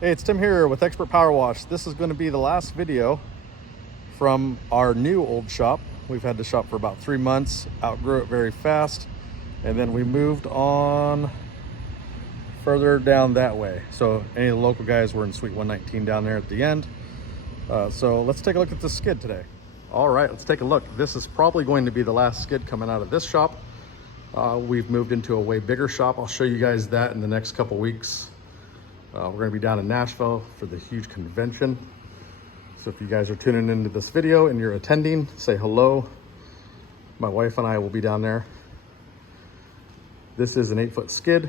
Hey, it's Tim here with Expert Power Wash. This is going to be the last video from our new old shop. We've had the shop for about 3 months, outgrew it very fast, and then we moved on further down that way. So any of the local guys were in Suite 119 down there at the end. So let's take a look at the skid today. All right, let's take a look. This is probably going to be the last skid coming out of this shop. We've moved into a way bigger shop. I'll show you guys that in the next couple weeks. We're going to be down in Nashville for the huge convention. So if you guys are tuning into this video and you're attending, say hello. My wife and I will be down there. This is an 8-foot skid.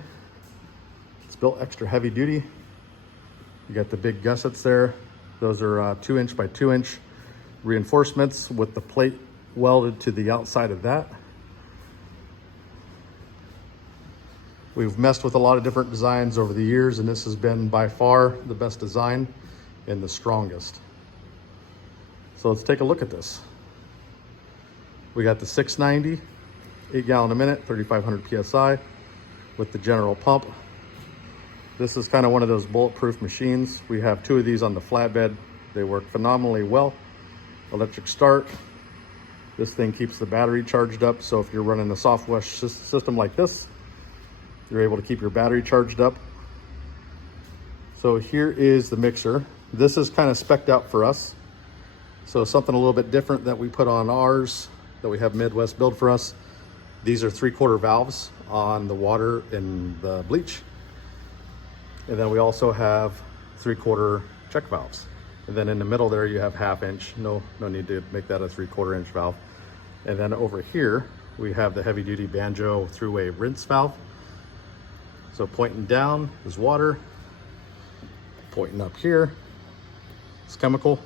It's built extra heavy duty. You got the big gussets there. Those are 2-inch by 2-inch reinforcements with the plate welded to the outside of that. We've messed with a lot of different designs over the years, and this has been by far the best design and the strongest. So let's take a look at this. We got the 690, 8 gallon a minute, 3,500 PSI with the general pump. This is kind of one of those bulletproof machines. We have 2 of these on the flatbed. They work phenomenally well. Electric start. This thing keeps the battery charged up. So if you're running a soft wash system like this, you're able to keep your battery charged up. So here is the mixer. This is kind of spec'd out for us. So something a little bit different that we put on ours, that we have Midwest build for us. These are 3/4 valves on the water and the bleach. And then we also have 3/4 check valves. And then in the middle there you have 1/2 inch. No need to make that a 3/4 inch valve. And then over here we have the heavy duty banjo through-way rinse valve. So pointing down is water, pointing up here is chemical.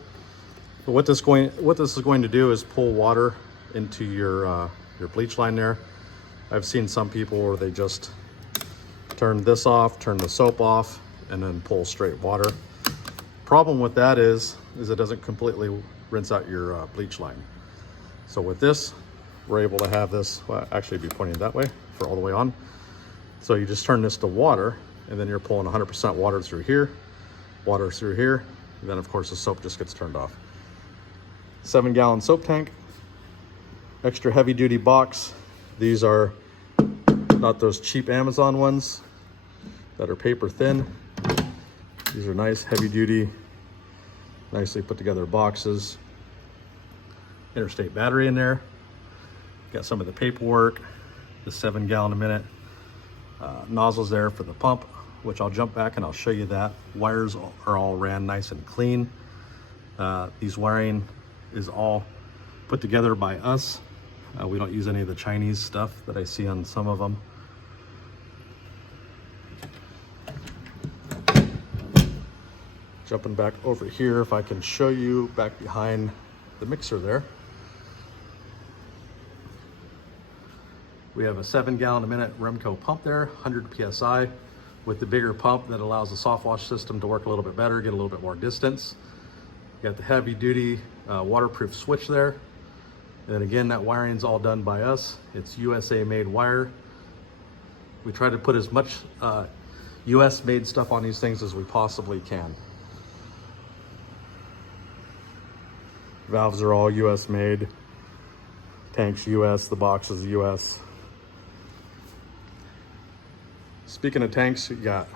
But what this is going to do is pull water into your bleach line there. I've seen some people where they just turn this off, turn the soap off, and then pull straight water. Problem with that is it doesn't completely rinse out your bleach line. So with this, we're able to have this, well, actually be pointing that way for all the way on. So you just turn this to water, and then you're pulling 100% water through here, and then of course the soap just gets turned off. 7-gallon soap tank, extra heavy duty box. These are not those cheap Amazon ones that are paper thin. These are nice heavy duty, nicely put together boxes. Interstate battery in there. Got some of the paperwork, the 7 gallon a minute. Nozzles there for the pump, which I'll jump back and I'll show you that. Wires are all ran nice and clean. These wiring is all put together by us. We don't use any of the Chinese stuff that I see on some of them. Jumping back over here, if I can show you back behind the mixer there. We have a 7 gallon a minute Remco pump there, 100 PSI with the bigger pump that allows the soft wash system to work a little bit better, get a little bit more distance. You got the heavy duty waterproof switch there. And again, that wiring's all done by us. It's USA made wire. We try to put as much US made stuff on these things as we possibly can. Valves are all US made. Tanks US, the box is US. Speaking of tanks, you got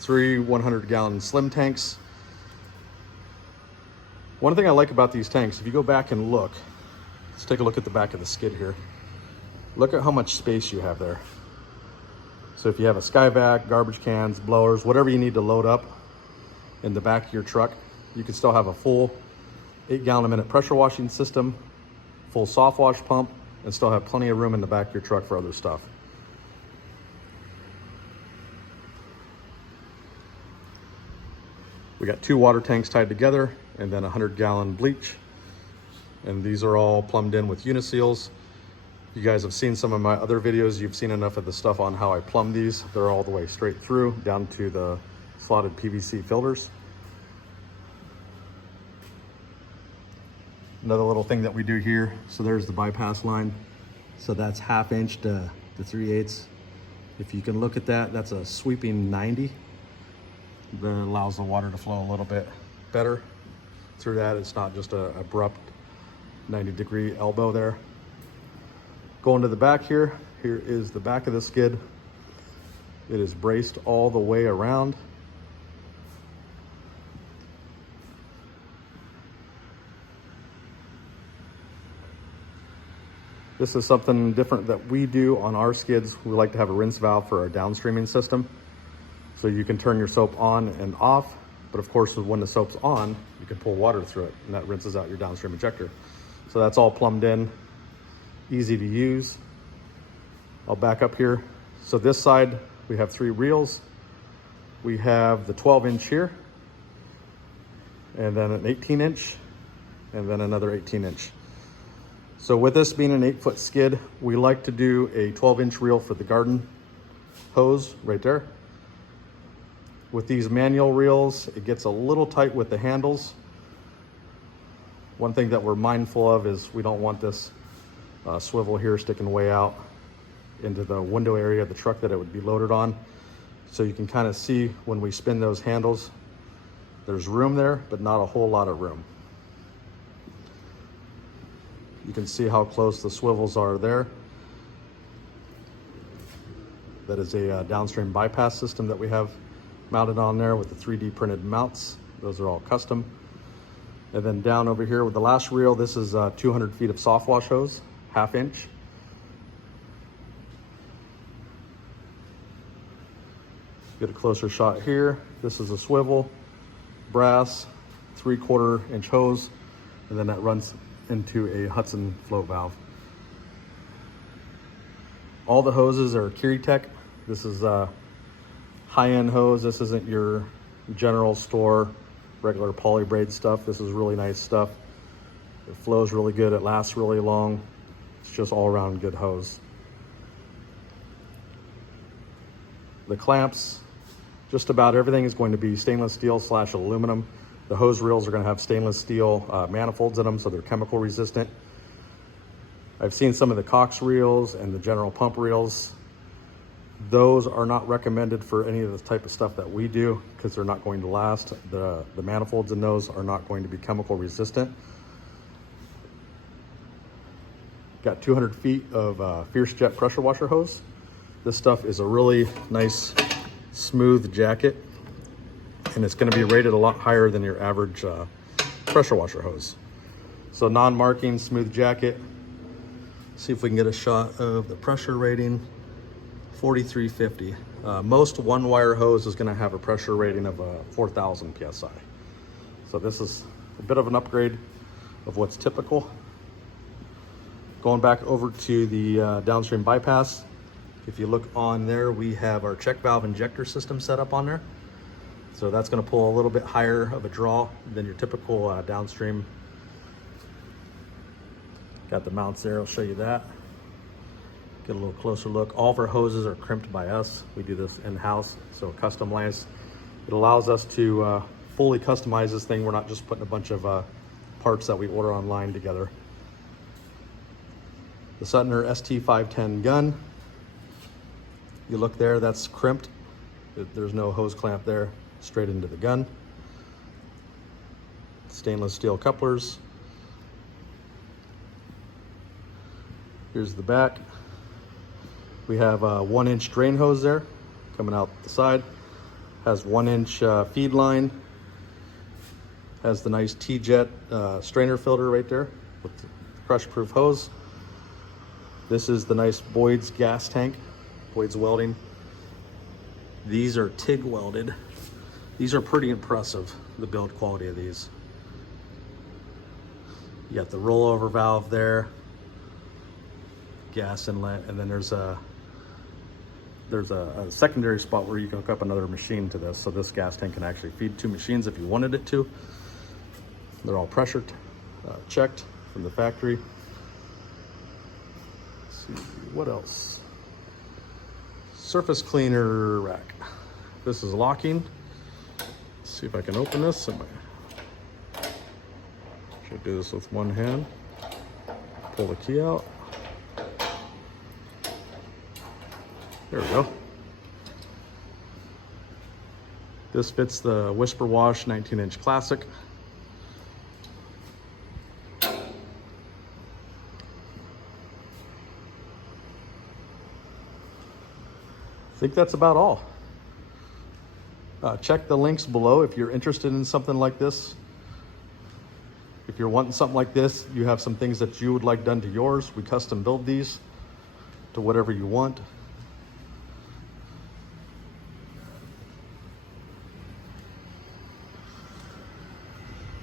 3 100-gallon slim tanks. One thing I like about these tanks, if you go back and look, let's take a look at the back of the skid here. Look at how much space you have there. So if you have a skyvac, garbage cans, blowers, whatever you need to load up in the back of your truck, you can still have a full 8 gallon a minute pressure washing system, full soft wash pump, and still have plenty of room in the back of your truck for other stuff. We got 2 water tanks tied together and then a 100-gallon bleach. And these are all plumbed in with uniseals. You guys have seen some of my other videos. You've seen enough of the stuff on how I plumb these. They're all the way straight through down to the slotted PVC filters. Another little thing that we do here. So there's the bypass line. So that's 1/2 inch to 3/8. If you can look at that, that's a sweeping 90. that allows the water to flow a little bit better through that. It's not just a abrupt 90-degree elbow there. Going to the back here, here is the back of the skid. It is braced all the way around. This is something different that we do on our skids. We like to have a rinse valve for our downstreaming system. So you can turn your soap on and off, but of course when the soap's on, you can pull water through it and that rinses out your downstream ejector. So that's all plumbed in, easy to use. I'll back up here. So this side, we have 3 reels. We have the 12-inch here, and then an 18-inch, and then another 18-inch. So with this being an 8-foot skid, we like to do a 12-inch reel for the garden hose right there. With these manual reels, it gets a little tight with the handles. One thing that we're mindful of is we don't want this swivel here sticking way out into the window area of the truck that it would be loaded on. So you can kind of see when we spin those handles, there's room there, but not a whole lot of room. You can see how close the swivels are there. That is a downstream bypass system that we have mounted on there with the 3D printed mounts. Those are all custom. And then down over here with the last reel, this is 200 feet of soft wash hose, 1/2 inch. Get a closer shot here. This is a swivel, brass, 3/4 inch hose, and then that runs into a Hudson float valve. All the hoses are Curitech. This is a high-end hose. This isn't your general store, regular poly braid stuff. This is really nice stuff. It flows really good. It lasts really long. It's just all around good hose. The clamps, just about everything is going to be stainless steel / aluminum. The hose reels are going to have stainless steel manifolds in them, so they're chemical resistant. I've seen some of the Cox reels and the general pump reels. Those are not recommended for any of the type of stuff that we do because they're not going to last. The manifolds in those are not going to be chemical resistant. Got 200 feet of Fierce Jet pressure washer hose. This stuff is a really nice, smooth jacket, and it's going to be rated a lot higher than your average pressure washer hose. So non-marking, smooth jacket. See if we can get a shot of the pressure rating. 4350. Most one-wire hose is going to have a pressure rating of 4,000 psi. So this is a bit of an upgrade of what's typical. Going back over to the downstream bypass. If you look on there, we have our check valve injector system set up on there. So that's going to pull a little bit higher of a draw than your typical downstream. Got the mounts there, I'll show you that. Get a little closer look. All of our hoses are crimped by us. We do this in-house, so custom lengths. It allows us to fully customize this thing. We're not just putting a bunch of parts that we order online together. The Suttner ST510 gun. You look there, that's crimped. There's no hose clamp there, straight into the gun. Stainless steel couplers. Here's the back. We have a 1-inch drain hose there coming out the side. Has 1-inch feed line. Has the nice T-Jet strainer filter right there with the crush-proof hose. This is the nice Boyd's gas tank, Boyd's welding. These are TIG welded. These are pretty impressive, the build quality of these. You got the rollover valve there, gas inlet, and then there's a secondary spot where you can hook up another machine to this. So this gas tank can actually feed 2 machines if you wanted it to. They're all pressure checked from the factory. Let's see, what else? Surface cleaner rack. This is locking. Let's see if I can open this. Should do this with one hand. Pull the key out. There we go. This fits the Whisper Wash 19-inch Classic. I think that's about all. Check the links below if you're interested in something like this. If you're wanting something like this, you have some things that you would like done to yours. We custom build these to whatever you want.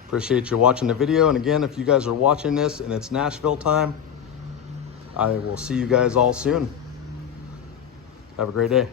Appreciate you watching the video. And again, if you guys are watching this and it's Nashville time, I will see you guys all soon. Have a great day.